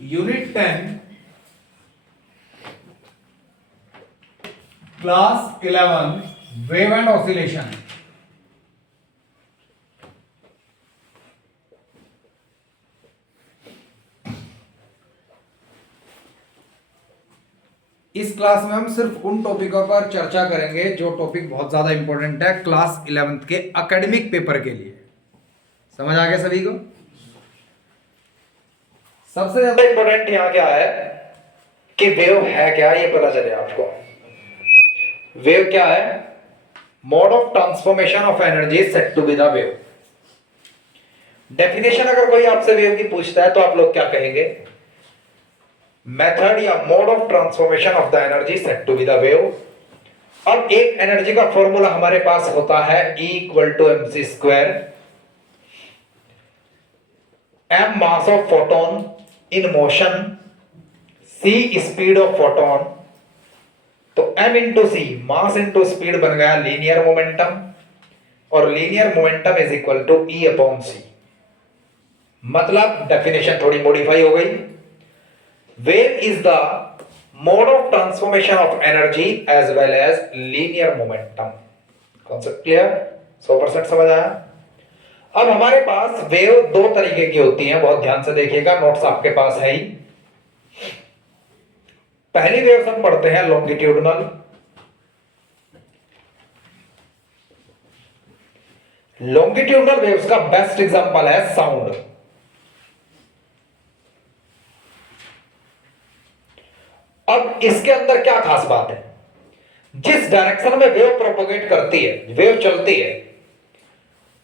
Unit 10 class 11 wave and oscillation. इस class में हम सिर्फ उन टॉपिकों पर चर्चा करेंगे जो टॉपिक बहुत ज्यादा इंपॉर्टेंट है क्लास 11th के एकेडमिक पेपर के लिए। समझ आ गया सभी को? सबसे ज्यादा इंपॉर्टेंट यहां क्या है कि वेव है क्या, ये पता चले आपको। वेव क्या है? Mode of transformation of energy said to be the wave. Definition अगर कोई आपसे वेव की पूछता है तो आप लोग क्या कहेंगे? मेथड या mode of transformation of the energy said to be the wave. अब एक एनर्जी का फॉर्मूला हमारे पास होता है E equal to mc square, m mass of photon in motion, c speed of photon. तो m into C mass into speed बन गया linear momentum, और linear momentum is equal to E upon C. मतलब definition थोड़ी modify हो गई। Wave is the mode of transformation of energy as well as linear momentum. Concept clear? 100% समझ आया? अब हमारे पास वेव दो तरीके की होती हैं, बहुत ध्यान से देखिएगा, नोट्स आपके पास है ही। पहली वेव हम पढ़ते हैं लॉन्गिट्यूडनल। लॉन्गिट्यूडनल वेव्स का बेस्ट एग्जांपल है साउंड। अब इसके अंदर क्या खास बात है? जिस डायरेक्शन में वेव प्रोपोगेट करती है, वेव चलती है,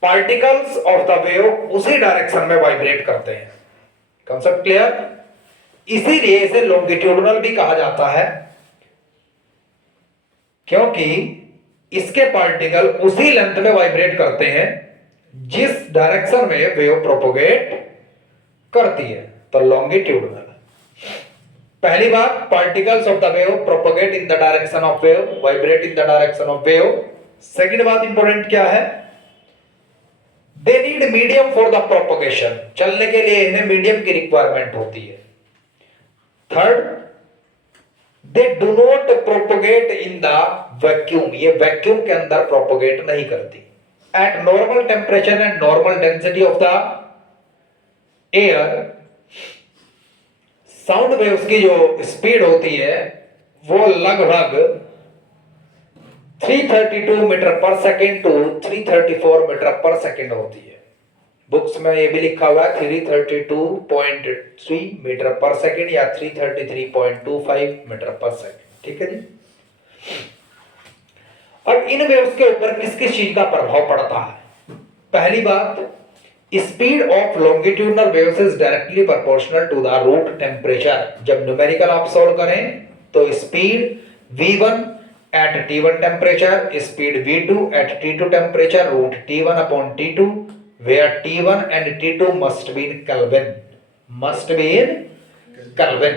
पार्टिकल्स ऑफ द वेव उसी डायरेक्शन में वाइब्रेट करते हैं। Concept clear? इसीलिए इसे लॉन्गिट्यूडनल भी कहा जाता है, क्योंकि इसके पार्टिकल उसी लेंथ में वाइब्रेट करते हैं जिस डायरेक्शन में वेव प्रोपोगेट करती है। तो लॉन्गिट्यूडनल। पहली बात, particles of the wave propagate in the direction of wave, vibrate in the direction of wave. Second बात इंपॉर्टेंट क्या है? They need medium for the propagation. चलने के लिए इन्हें मीडियम की रिक्वायरमेंट होती है। Third, they do not propagate in the vacuum. ये वैक्यूम के अंदर प्रोपोगेट नहीं करती। Eight normal temperature and normal density of the air, sound waves की जो स्पीड होती है वो लगभग 332 metre per second to 334 metre per second होती है। बुक्स में ये भी लिखा हुआ है 332.3 मीटर पर सेकेंड या 333.25 मीटर पर सेकेंड। ठीक है जी। अब इन वेव्स के ऊपर किस किस चीज का प्रभाव पड़ता है? पहली बात, speed of longitudinal waves is directly proportional to the root temperature. जब न्यूमेरिकल आप सॉल्व करें तो speed v1 at t1 temperature, speed v2 at t2 temperature, root t1 upon t2, where t1 and t2 must be in Kelvin, must be in Kelvin।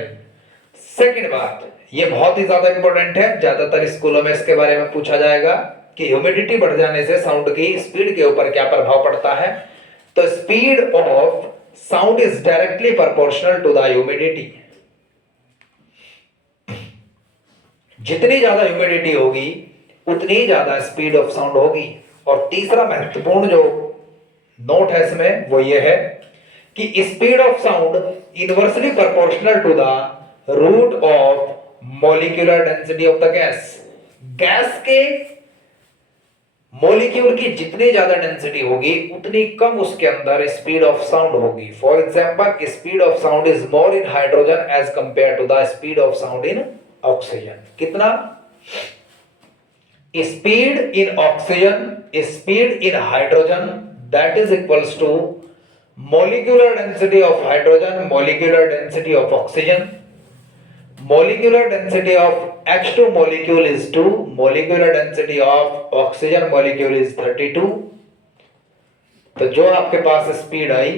Second बात, ये बहुत ही ज्यादा important है, ज्यादातर स्कूलों में इसके बारे में पूछा जाएगा कि ह्यूमिडिटी बढ़ जाने से साउंड की स्पीड के ऊपर क्या प्रभाव पड़ता है। तो speed of sound is directly proportional to the humidity. जितनी ज्यादा ह्यूमिडिटी होगी उतनी ही ज्यादा स्पीड ऑफ साउंड होगी। और तीसरा महत्वपूर्ण जो नोट है इसमें वो ये है कि speed of sound inversely proportional to the root of molecular density of the gas. Gas के मॉलिक्यूल की जितनी ज्यादा डेंसिटी होगी उतनी कम उसके अंदर स्पीड ऑफ साउंड होगी। For example, speed of sound is more in hydrogen as compare to the speed of sound in oxygen. कितना? Speed in oxygen, speed in hydrogen, that is equals to molecular density of hydrogen, molecular density of oxygen। molecular density of H2 molecule is 2, molecular density of oxygen molecule is 32। तो जो आपके पास speed आई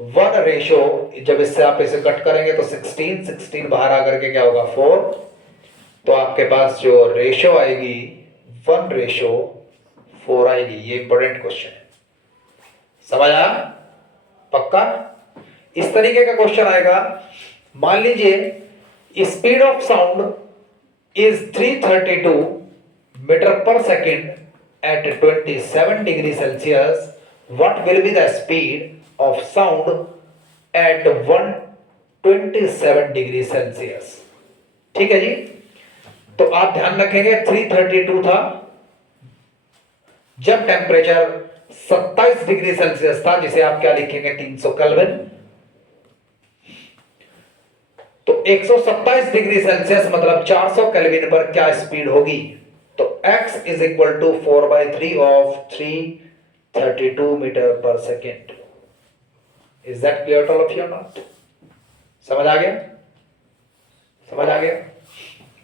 1 ratio, जब इससे आप इसे cut करेंगे तो 16 बाहर आकर के क्या होगा 4। तो आपके पास जो रेशो आएगी 1:4 आएगी। ये इंपॉर्टेंट क्वेश्चन है, समझ आया? पक्का? इस तरीके का क्वेश्चन आएगा, मान लीजिए speed of sound is 332 metre per second at 27 degree Celsius, what will be the speed of sound at 127 degree Celsius. ठीक है जी, तो आप ध्यान रखेंगे 332 था जब टेम्परेचर 27 डिग्री सेल्सियस था, जिसे आप क्या लिखेंगे 300 केल्विन। तो 127 डिग्री सेल्सियस मतलब 400 केल्विन पर क्या स्पीड होगी, तो x is equal to 4/3 of 332 metre per second. Is that clear to all of you or not? समझ आ गया? समझ आ गया?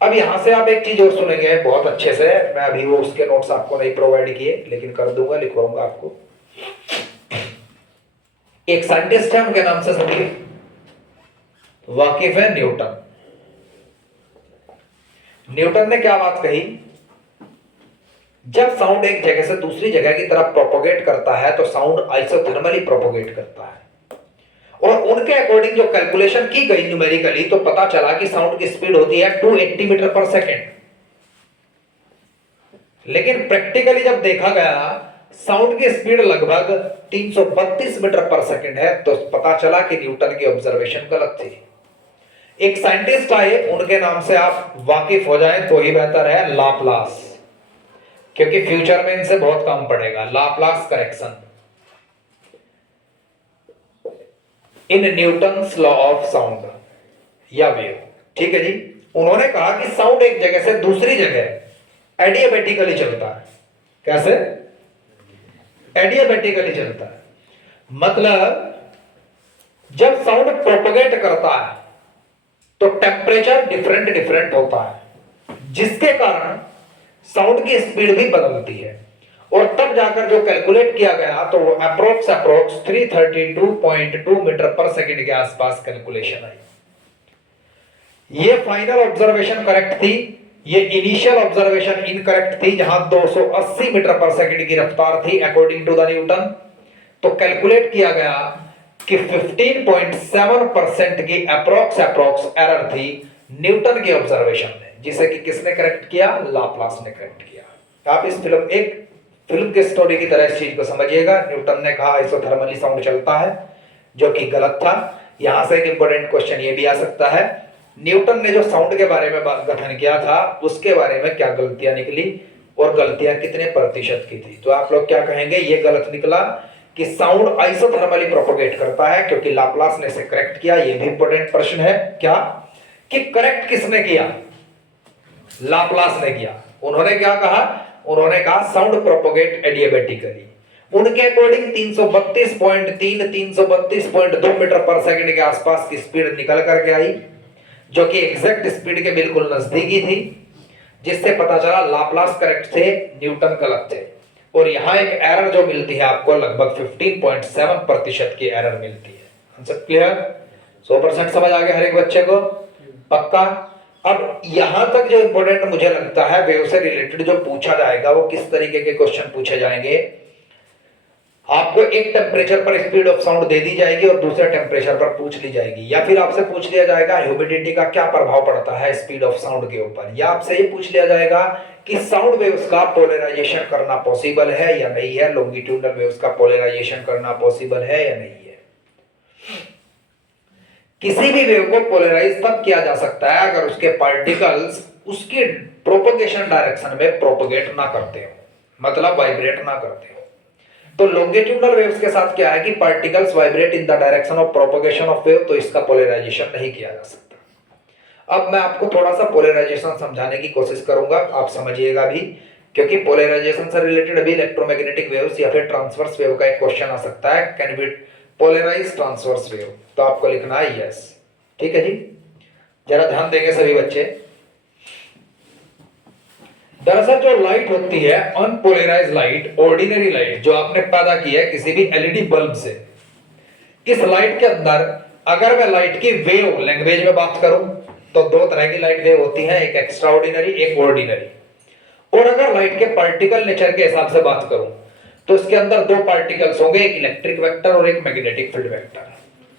अब यहां से आप एक चीज और सुनेंगे बहुत अच्छे से, मैं अभी वो उसके नोट्स आपको नहीं प्रोवाइड किए लेकिन कर दूंगा, लिखवाऊंगा आपको। एक साइंटिस्ट है, उनके नाम से सभी वाकिफ है, न्यूटन। न्यूटन ने क्या बात कही, जब साउंड एक जगह से दूसरी जगह की तरफ प्रोपोगेट करता है तो साउंड आइसोथर्मली प्रोपोगेट करता है, और उनके अकॉर्डिंग जो कैलकुलेशन की गई न्यूमेरिकली, तो पता चला कि साउंड की स्पीड होती है 280 मीटर पर सेकेंड। लेकिन प्रैक्टिकली जब देखा गया साउंड की स्पीड लगभग 332 मीटर पर सेकेंड है, तो पता चला कि न्यूटन की ऑब्जर्वेशन गलत थी। एक साइंटिस्ट आए, उनके नाम से आप वाकिफ हो जाएं तो ही बेहतर है, लाप्लास, क्योंकि फ्यूचर में इनसे बहुत काम पड़ेगा। Laplace correction in Newton's law of sound या वेव। ठीक है जी, उन्होंने कहा कि साउंड एक जगह से दूसरी जगह एडियाबैटिकली चलता है। कैसे? एडियाबैटिकली चलता है, मतलब जब साउंड प्रोपोगेट करता है तो टेम्परेचर डिफरेंट डिफरेंट होता है, जिसके कारण साउंड की स्पीड भी बदलती है, और तब जाकर जो कैलकुलेट किया गया तो वो अप्रोक्स 332.2 मीटर पर सेकेंड के आसपास कैलकुलेशन आई। ये फाइनल ऑब्जर्वेशन करेक्ट थी, ये इनिशियल ऑब्जर्वेशन इनकरेक्ट थी, जहां 280 मीटर पर सेकेंड की रफ्तार थी अकॉर्डिंग टू द न्यूटन। तो कैलकुलेट किया गया कि 15.7% की अप्रोक्स एरर थी न्यूटन के ऑब्जर्वेशन में, जिसे कि किसने करेक्ट किया? लाप्लास ने करेक्ट किया। आप इस फिल्म के स्टोरी की तरह इस चीज को समझिएगा। न्यूटन ने कहा आइसोथर्मली साउंड चलता है, जो कि गलत था। यहां से एक इंपॉर्टेंट क्वेश्चन ये भी आ सकता है, न्यूटन ने जो साउंड के बारे में गठन किया था उसके बारे में क्या गलतियां निकली और गलतियां कितने प्रतिशत की थी। तो आप लोग क्या कहेंगे? ये गलत निकला कि साउंड आइसोथर्मली प्रोपोगेट करता है, क्योंकि लाप्लास ने इसे करेक्ट किया। ये भी इंपॉर्टेंट प्रश्न है क्या, कि करेक्ट किसने किया? लाप्लास ने किया। उन्होंने क्या कहा? उन्होंने कहा साउंड प्रोपोगेट एडियाबैटिकली। उनके अकॉर्डिंग 332.3 332.2 मीटर पर सेकंड के आसपास की स्पीड निकल करके आई, जो कि एग्जैक्ट स्पीड के बिल्कुल नजदीकी थी, जिससे पता चला लाप्लास करेक्ट थे, न्यूटन गलत थे। और यहां एक एरर जो मिलती है आपको, लगभग 15.7% की एरर मिलती है। Answer clear? 100% समझ आ गया हर एक बच्चे को? पक्का? अब यहां तक जो इंपॉर्टेंट मुझे लगता है वेव से रिलेटेड जो पूछा जाएगा, वो किस तरीके के क्वेश्चन पूछे जाएंगे। आपको एक टेम्परेचर पर स्पीड ऑफ साउंड दे दी जाएगी और दूसरे टेम्परेचर पर पूछ ली जाएगी, या फिर आपसे पूछ लिया जाएगा ह्यूमिडिटी का क्या प्रभाव पड़ता है स्पीड ऑफ साउंड के ऊपर, या आपसे ये पूछ लिया जाएगा कि साउंड वेव्स का पोलराइजेशन करना पॉसिबल है या नहीं है, लॉन्गिट्यूडनल वेव्स का पोलराइजेशन करना पॉसिबल है या नहीं है। किसी भी वेव को पोलराइज तब किया जा सकता है अगर उसके पार्टिकल्स उसकी प्रोपगेशन डायरेक्शन में प्रोपगेट ना करते हो, मतलब वाइब्रेट ना करते हो। तो लॉन्गिट्यूडनल वेव्स के साथ क्या है कि particles vibrate in the direction of propagation of wave, तो इसका पोलराइजेशन नहीं किया जा सकता। अब मैं आपको थोड़ा सा पोलराइजेशन समझाने की कोशिश करूंगा, आप समझिएगा भी, क्योंकि पोलराइजेशन से रिलेटेड अभी इलेक्ट्रोमैग्नेटिक वेव्स या फिर ट्रांसवर्स वेव का एक क्वेश्चन आ सकता है, can be polarise transverse wave, तो आपको लिखना है यस। ठीक है जी, जरा ध्यान देंगे सभी बच्चे। दरअसल जो लाइट होती है अनपोलराइज्ड लाइट, ऑर्डिनरी लाइट जो आपने पैदा की है किसी भी एलईडी बल्ब से, इस लाइट के अंदर अगर मैं लाइट की वेव लैंग्वेज में बात करूं तो दो तरह की लाइट वेव होती है, एक एक्स्ट्रा ऑर्डिनरी, एक ऑर्डिनरी। और अगर लाइट के पार्टिकल नेचर के हिसाब से बात करूं तो इसके अंदर दो पार्टिकल्स होंगे, एक इलेक्ट्रिक वेक्टर और एक magnetic field vector.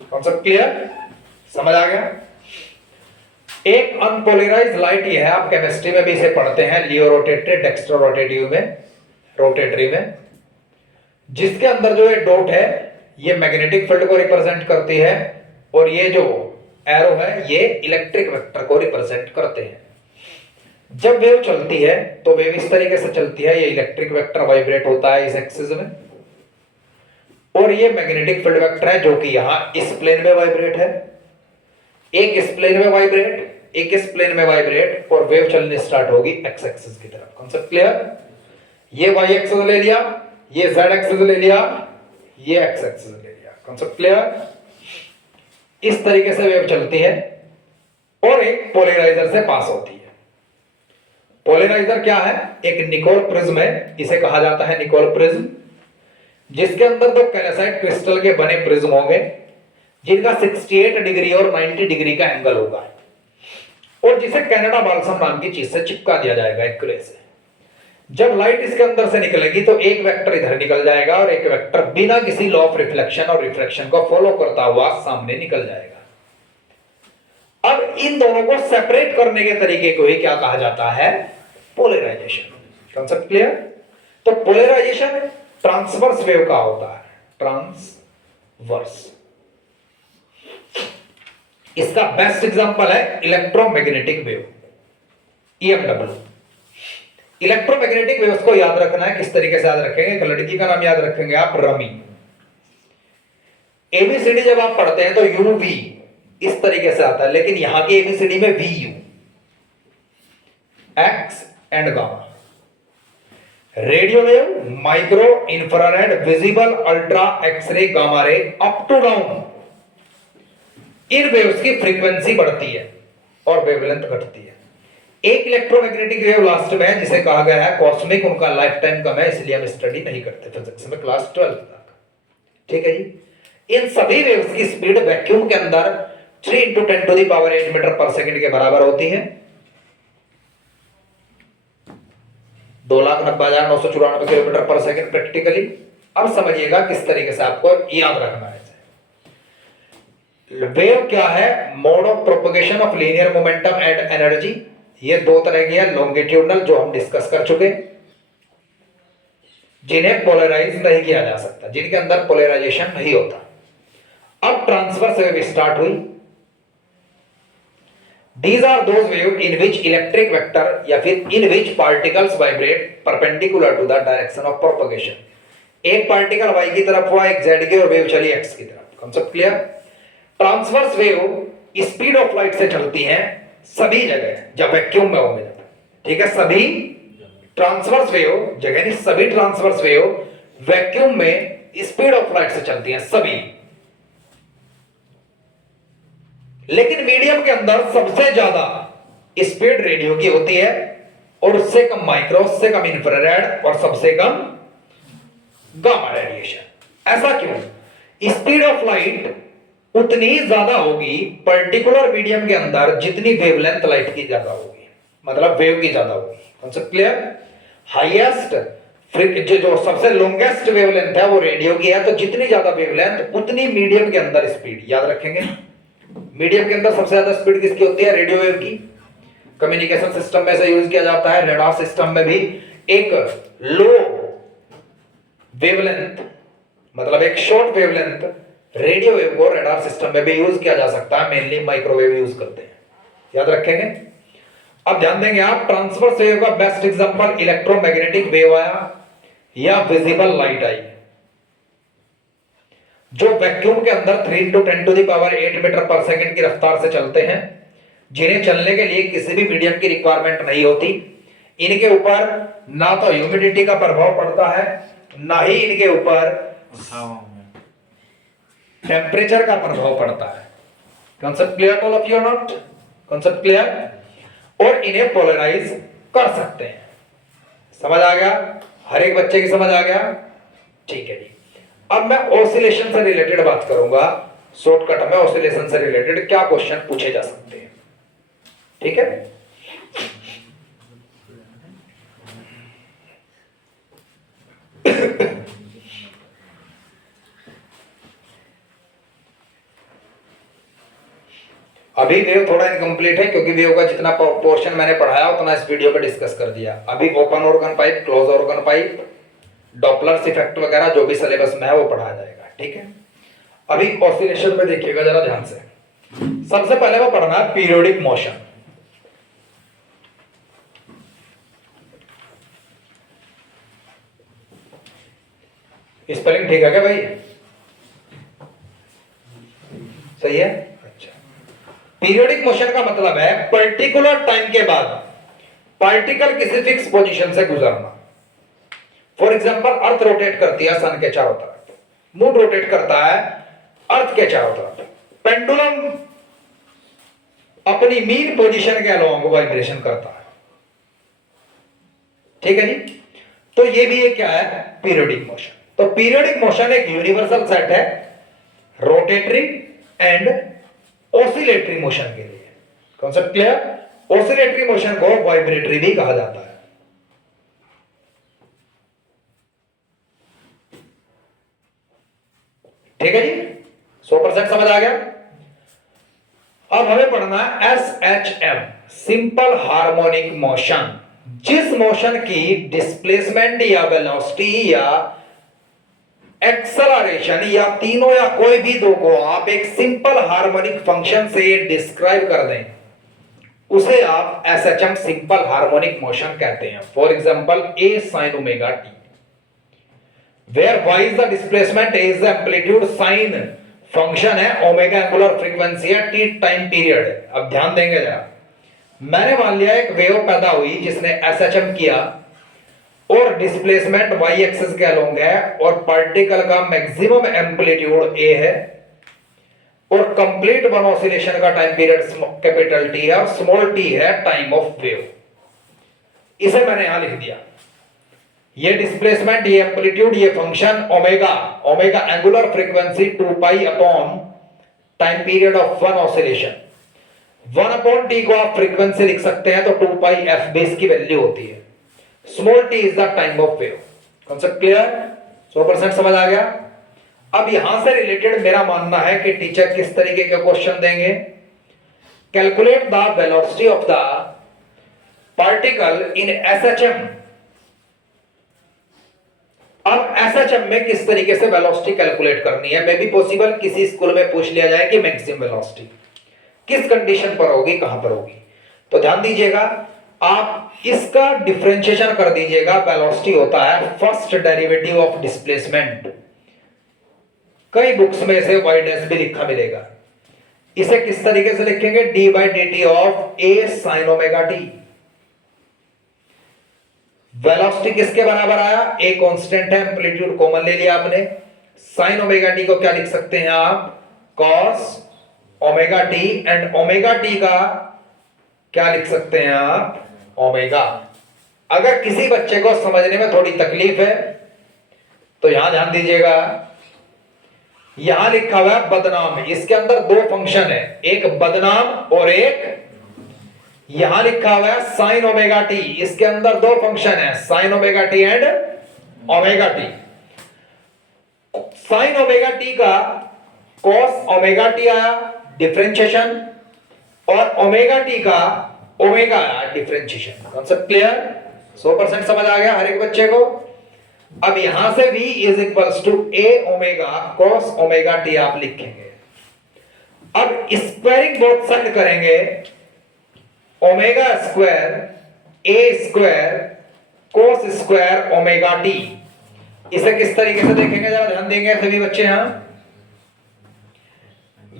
Concept clear, समझ आ गया। एक अनपोलराइज्ड लाइट ये है, आप केमिस्ट्री में भी इसे पढ़ते हैं, लियो रोटेटेड डेक्स्ट्रो रोटेटिव में, रोटेटरी में, जिसके अंदर जो ये डॉट है ये मैग्नेटिक फील्ड को रिप्रेजेंट करती है और ये जो एरो है ये इलेक्ट्रिक वेक्टर को रिप्रेजेंट करते हैं। जब वेव चलती है तो वेव इस तरीके से चलती है, ये इलेक्ट्रिक वेक्टर वाइब्रेट होता है इस एक्सिस में, और ये मैग्नेटिक फील्ड वेक्टर है जो कि यहां इस प्लेन में वाइब्रेट है, एक इस प्लेन में वाइब्रेट, एक इस प्लेन में वाइब्रेट, और वेव चलनी स्टार्ट होगी एक्स एक्सिस की तरफ। Concept clear. ये वाई एक्सिस ले लिया, ये जेड एक्सिस ले लिया, ये एक्स एक्सिस ले लिया। Concept clear. इस तरीके से वेव चलती है और एक पोलराइजर से पास होती है। पोलराइजर क्या है? एक निकोल प्रिज्म है, इसे कहा जाता है निकोल प्रिज्म, जिसके अंदर दो कैल्साइट क्रिस्टल के बने प्रिज्म होंगे जिनका 68 डिग्री और 90 डिग्री का एंगल होगा, और जिसे कनाडा बाल्सम नाम की चीज से चिपका दिया जाएगा एक क्ले से। जब लाइट इसके अंदर से निकलेगी तो एक वेक्टर इधर निकल जाएगा और एक वेक्टर बिना किसी लॉ ऑफ रिफ्लेक्शन और रिफ्रैक्शन को फॉलो करता हुआ सामने निकल जाएगा। अब इन दोनों को सेपरेट करने के तरीके को ही क्या कहा जाता है? पोलराइजेशन। Concept clear. तो पोलराइजेशन ट्रांसवर्स वेव का होता है, ट्रांसवर्स। इसका बेस्ट एग्जांपल है electromagnetic wave, EMW. Electromagnetic waves को याद रखना है, किस तरीके से याद रखेंगे? एक लड़की का नाम याद रखेंगे आप, रमी। एबीसीडी जब आप पढ़ते हैं तो यूवी इस तरीके से आता है, लेकिन यहां की एबीसीडी में V U, X and gamma. Radio wave, micro, infrared, visible, ultra, X ray, gamma ray, up to down, इन वेव्स की फ्रीक्वेंसी बढ़ती है और वेवलेंथ घटती है। एक इलेक्ट्रोमैग्नेटिक वेव लास्ट में है जिसे कहा गया है कॉस्मिक, उनका लाइफ टाइम कम है इसलिए हम स्टडी नहीं करते फिजिक्स में क्लास 12 तक। ठीक है जी। इन सभी वेव्स की स्पीड वैक्यूम के अंदर 3 × 10⁸ मीटर पर सेकंड के बराबर होती है। 2,90,994 किलोमीटर पर सेकंड प्रैक्टिकली। अब समझिएगा किस तरीके से आपको याद रखना है। वेव क्या है? Mode of propagation of linear momentum and energy. ये दो तरह की है, लॉन्गिट्यूडनल जो हम डिस्कस कर चुके, जिन्हें पोलराइज नहीं किया जा सकता, जिनके अंदर पोलराइजेशन नहीं होता। अब ट्रांसवर्स वेव स्टार्ट हुई। These are those waves in which electric vector या फिर in which particles vibrate perpendicular to the direction of propagation। एक पार्टिकल y की तरफ हुआ, एक z की, और वेव चली x की तरफ। Concept clear. Transverse wave speed of light से चलती हैं सभी जगह जब वैक्यूम में होंगे। ठीक है, सभी ट्रांसवर्स वेव जगह नहीं, सभी ट्रांसवर्स वेव वैक्यूम में स्पीड ऑफ लाइट से चलती हैं सभी। लेकिन मीडियम के अंदर सबसे ज्यादा स्पीड रेडियो की होती है, और उससे कम माइक्रो, उससे कम इंफ्रारेड, और सबसे कम गामा रेडिएशन। ऐसा क्यों? स्पीड ऑफ लाइट उतनी ज्यादा होगी पर्टिकुलर मीडियम के अंदर जितनी वेवलेंथ लाइट की ज्यादा होगी, मतलब वेव की ज्यादा होगी। Concept clear. हाईएस्ट जो सबसे लॉन्गेस्ट वेवलेंथ है वो रेडियो की है, तो जितनी ज्यादा वेवलेंथ उतनी मीडियम के अंदर स्पीड। याद रखेंगे, मीडियम के अंदर सबसे ज्यादा स्पीड किसकी होती है? रेडियो वेव की। कम्युनिकेशन सिस्टम में से यूज किया जाता है, रडार सिस्टम में भी एक लो वेवलेंथ, मतलब एक शॉर्ट वेवलेंथ रेडियो वेव को रडार सिस्टम में भी यूज किया जा सकता है, मेनली माइक्रोवेव यूज करते हैं। याद रखेंगे। अब ध्यान देंगे आप, ट्रांसवर्स वेव का बेस्ट एग्जांपल इलेक्ट्रोमैग्नेटिक वेव आया या विजिबल लाइट आई, जो वैक्यूम के अंदर 3 × 10⁸ मीटर पर सेकंड की रफ्तार से चलते हैं, जिन्हें चलने के लिए किसी भी मीडियम की रिक्वायरमेंट नहीं होती। इनके ऊपर ना तो ह्यूमिडिटी का प्रभाव पड़ता है, ना ही इनके ऊपर टेम्परेचर का प्रभाव पड़ता है। Concept clear all of you not? Concept clear. और इन्हें पोलराइज कर सकते हैं। समझ आ गया? हर एक बच्चे की समझ आ गया? ठीक है जी। अब मैं ऑसिलेशन से रिलेटेड बात करूंगा, शॉर्टकट में ऑसिलेशन से रिलेटेड क्या क्वेश्चन पूछे जा सकते हैं। ठीक है। अभी वेव थोड़ा इनकम्प्लीट है क्योंकि वेव का जितना पोर्शन मैंने पढ़ाया उतना इस वीडियो पे डिस्कस कर दिया। अभी open organ pipe, close organ pipe, Doppler's effect वगैरह जो भी सिलेबस में है वो पढ़ाया जाएगा, ठीक है। अभी ऑसिलेशन में देखिएगा जरा ध्यान से। सबसे पहले वो पढ़ना है पीरियोडिक मोशन। स्पेलिंग ठीक है क्या भाई? सही है, अच्छा। पीरियोडिक मोशन का मतलब है पर्टिकुलर टाइम के बाद पार्टिकल किसी फिक्स पोजीशन से गुजरना। फॉर एग्जांपल अर्थ रोटेट करती है सन के चारों तरफ, मून रोटेट करता है अर्थ के चारों तरफ, पेंडुलम अपनी मीन पोजीशन के अलोंग वाइब्रेशन करता है, ठीक है जी। तो ये भी एक क्या है? Periodic motion. तो पीरियोडिक मोशन एक यूनिवर्सल सेट है रोटेटरी एंड ऑसिलेटरी मोशन के लिए। Concept clear? ऑसिलेटरी मोशन को वाइब्रेटरी भी कहा जाता है। ठीक है जी, 100% समझ आ गया। अब हमें पढ़ना है SHM, सिंपल हार्मोनिक मोशन। जिस मोशन की डिस्प्लेसमेंट या वेलोसिटी या एक्सेलरेशन या तीनों या कोई भी दो को आप एक सिंपल हार्मोनिक फंक्शन से डिस्क्राइब कर दें, उसे आप SHM सिंपल हार्मोनिक मोशन कहते हैं। For example A sin omega t, where y is the displacement, A is the amplitude, sin function है, ओमेगा एंगुलर फ्रीक्वेंसी है, t टाइम पीरियड है। अब ध्यान देंगे जरा, मैंने मान लिया एक वेव पैदा हुई जिसने SHM किया और डिस्प्लेसमेंट y एक्सिस के अलोंग है और पार्टिकल का मैक्सिमम एम्पलीट्यूड a है और कंप्लीट वन ऑसिलेशन का टाइम पीरियड कैपिटल T है और स्मॉल t है टाइम ऑफ वेव। इसे मैंने यहां लिख दिया, ये डिस्प्लेसमेंट, ये एम्पलीट्यूड, ये function omega, omega angular frequency 2 pi upon time period of one oscillation. 1 upon t को आप फ्रीक्वेंसी लिख सकते हैं तो 2 पाई f बेस की वैल्यू होती है। Small t is the time of wave. Concept clear? 100% समझ आ गया। अब यहां से रिलेटेड मेरा मानना है कि टीचर किस तरीके के क्वेश्चन देंगे। Calculate the velocity of the particle in SHM। अब SHM में किस तरीके से वेलोसिटी कैलकुलेट करनी है, मे बी पॉसिबल किसी स्कूल में पूछ लिया जाए कि मैक्सिमम वेलोसिटी किस कंडीशन पर होगी, कहां पर होगी। तो ध्यान दीजिएगा, आप इसका डिफरेंशिएशन कर दीजिएगा। वेलोसिटी होता है फर्स्ट डेरिवेटिव ऑफ डिस्प्लेसमेंट। कई बुक्स में इसे y डैश भी लिखा मिलेगा। इसे किस तरीके से लिखेंगे? d by D T of A sin omega t। Velocity किसके बराबर आया? A कांस्टेंट है, एम्पलीट्यूड कॉमन ले लिया आपने। sin ओमेगा t को क्या लिख सकते हैं आप? cos omega t, and omega t का क्या लिख सकते हैं आप? ओमेगा। अगर किसी बच्चे को समझने में थोड़ी तकलीफ है तो यहां ध्यान दीजिएगा, यहां लिखा हुआ है बदनाम। इसके अंदर दो फंक्शन है, एक बदनाम और एक यहां लिखा हुआ है साइन ओमेगा टी। इसके अंदर दो फंक्शन है, sine omega T and omega T. Sine omega T का कॉस ओमेगा टी आया डिफरेंशिएशन, और ओमेगा टी का ओमेगा आया डिफरेंशिएशन। Concept clear? 100% समझ आ गया हर एक बच्चे को। अब यहां से v is equals to a omega cos omega t आप लिखेंगे। अब स्क्वायरिंग बोथ साइड करेंगे, omega square a square cos square omega t. इसे किस तरीके से देखेंगे जरा ध्यान देंगे सभी बच्चे। यहां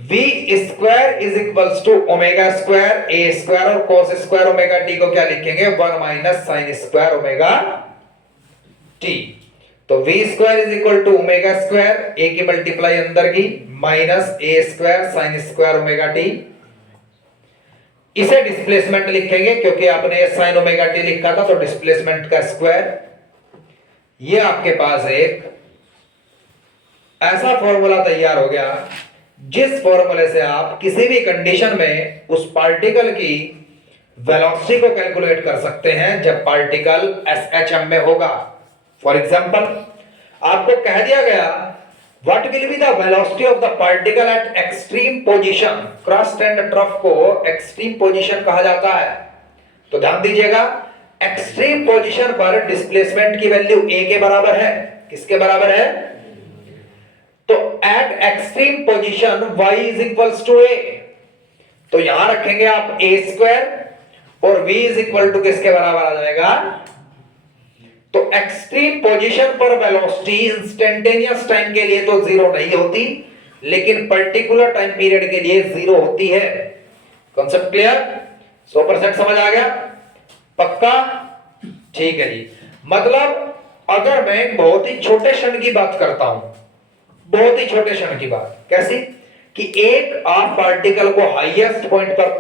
v square is equals to omega square a square और cos स्क्वायर ओमेगा t को क्या लिखेंगे? 1 minus sine square omega t। तो v square is equal to omega square, a की मल्टीप्लाई अंदर की, minus a square sine square omega t। इसे displacement लिखेंगे क्योंकि आपने साइन ओमेगा t लिखा था तो डिस्प्लेसमेंट का स्क्वायर। ये आपके पास एक ऐसा फॉर्मूला तैयार हो गया जिस फॉर्मूले से आप किसी भी कंडीशन में उस पार्टिकल की वेलोसिटी को कैलकुलेट कर सकते हैं जब पार्टिकल SHM में होगा। फॉर एग्जांपल आपको कह दिया गया What will be the velocity of the particle at extreme position? Crust and trough को एक्सट्रीम पोजीशन कहा जाता है। तो ध्यान दीजिएगा, एक्सट्रीम पोजीशन पर डिस्प्लेसमेंट की वैल्यू a के बराबर है। किसके बराबर है? तो at extreme position y is equals to a, तो यहां रखेंगे आप a स्क्वायर और v इज इक्वल टू किसके बराबर आ जाएगा? तो एक्सट्रीम पोजीशन पर वेलोसिटी इंस्टेंटेनियस टाइम के लिए तो जीरो नहीं होती, लेकिन पर्टिकुलर टाइम पीरियड के लिए जीरो होती है। Concept clear? 100% समझ आ गया? पक्का? ठीक है जी। मतलब अगर मैं बहुत ही छोटे क्षण की बात करता हूं, बहुत ही छोटे क्षण की बात, कैसी कि एक आप पार्टिकल को हाईएस्ट पॉइंट पर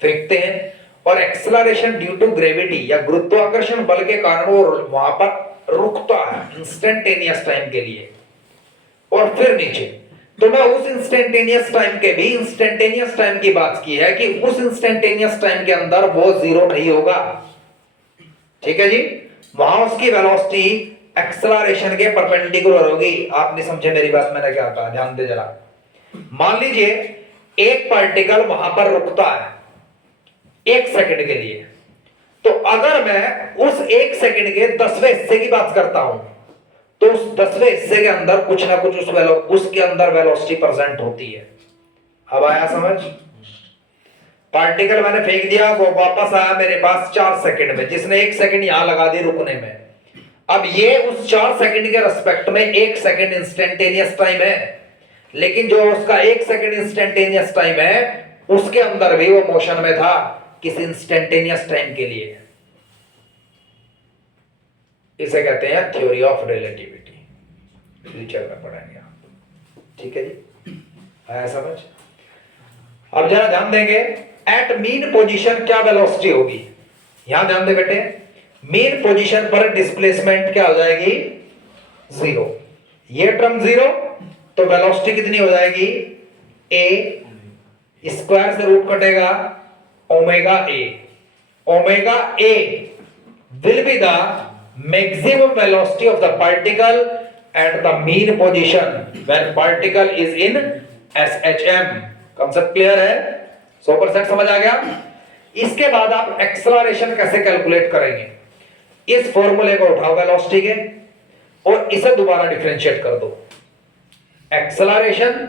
फेंकते हैं और एक्सेलरेशन ड्यू टू ग्रेविटी या गुरुत्वाकर्षण बल के कारण वो वहां पर रुकता है इंस्टेंटेनियस टाइम के लिए और फिर नीचे। तो मैं उस इंस्टेंटेनियस टाइम के भी इंस्टेंटेनियस टाइम की बात की है कि उस इंस्टेंटेनियस टाइम के अंदर वो जीरो नहीं होगा। ठीक है जी? वहां उसकी वेलोसिटी एक्सेलरेशन के परपेंडिकुलर होगी। आप नहीं समझे मेरी बात, मैंने क्या कहा? ध्यान दे जरा। मान लीजिए एक पार्टिकल वहां पर रुकता है 1 सेकंड के लिए, तो अगर मैं उस 1 सेकंड के 10वें हिस्से की बात करता हूं, तो उस 10वें हिस्से के अंदर कुछ ना कुछ उसके अंदर वेलोसिटी प्रेजेंट होती है। अब आया समझ? पार्टिकल मैंने फेंक दिया, वो वापस आया मेरे पास 4 सेकंड में, जिसने 1 सेकंड यहां लगा दी रुकने में। अब ये उस 4 सेकंड के रेस्पेक्ट में 1 सेकंड इंस्टेंटेनियस टाइम है, लेकिन जो उसका 1 सेकंड इंस्टेंटेनियस टाइम है उसके अंदर भी वो मोशन में था किसी इंस्टेंटेनियस टाइम के लिए। इसे कहते हैं थ्योरी ऑफ रिलेटिविटी, फ्यूचर में पढ़ेंगे आप। ठीक है जी? आया समझ? अब जरा ध्यान देंगे, एट मीन पोजीशन क्या वेलोसिटी होगी। यहां ध्यान दे बेटे, मीन पोजीशन पर डिस्प्लेसमेंट क्या हो जाएगी? जीरो। ये टर्म जीरो, तो वेलोसिटी कितनी हो जाएगी? ए स्क्वायर से रूट कटेगा omega A. Omega A will be the maximum velocity of the particle at the mean position when particle is in SHM. Concept clear है? 100% समझ आ गया? इसके बाद आप एक्सेलरेशन कैसे कैलकुलेट करेंगे? इस फॉर्मूले को उठाओ वेलोसिटी के और इसे दोबारा डिफरेंशिएट कर दो। Acceleration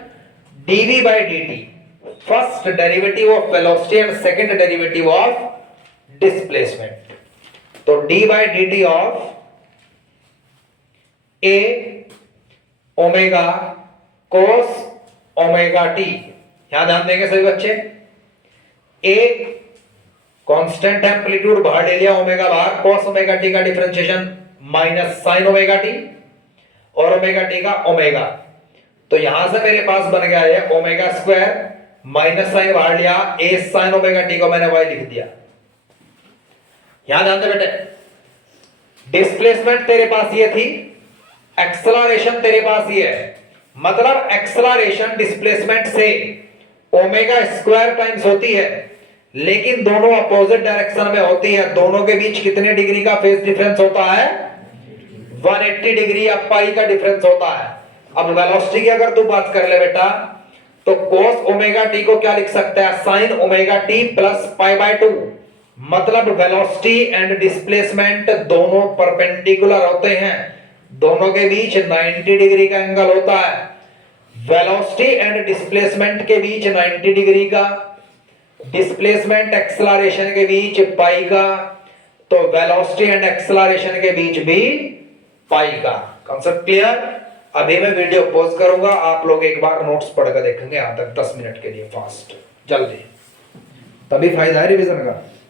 dv by dt, first derivative of velocity and second derivative of displacement. तो d by dt of a omega cos omega t। यहां ध्यान देंगे सभी बच्चे, a कांस्टेंट एम्पलीट्यूड बाहर ले लिया, ओमेगा बाहर, cos ओमेगा t का differentiation minus sin omega t और ओमेगा t का ओमेगा। तो यहां से मेरे पास बन गया है ओमेगा स्क्वायर माइनस साइन बाहर लिया, a sin ओमेगा t को मैंने y लिख दिया। यहां ध्यान दे बेटे, डिस्प्लेसमेंट तेरे पास ये थी, एक्सेलरेशन तेरे पास ये है। मतलब एक्सेलरेशन डिस्प्लेसमेंट से ओमेगा स्क्वायर टाइम्स होती है, लेकिन दोनों अपोजिट डायरेक्शन में होती है। दोनों के बीच कितने डिग्री का फेज डिफरेंस होता है? 180 डिग्री या पाई का डिफरेंस होता है। अब वेलोसिटी की अगर तू बात कर ले बेटा, तो cos ओमेगा t को क्या लिख सकता है? sin omega t plus pi by 2। मतलब वेलोसिटी एंड डिस्प्लेसमेंट दोनों परपेंडिकुलर होते हैं, दोनों के बीच 90 डिग्री का एंगल होता है। वेलोसिटी एंड डिस्प्लेसमेंट के बीच 90 डिग्री का, डिस्प्लेसमेंट एक्सेलरेशन के बीच पाई का, तो वेलोसिटी एंड एक्सेलरेशन के बीच भी पाई का। Concept clear? अभी मैं वीडियो पॉज करूंगा, आप लोग एक बार नोट्स पढ़कर देखेंगे यहां तक 10 मिनट के लिए फास्ट, जल्दी, तभी फायदा है रिवीजन का।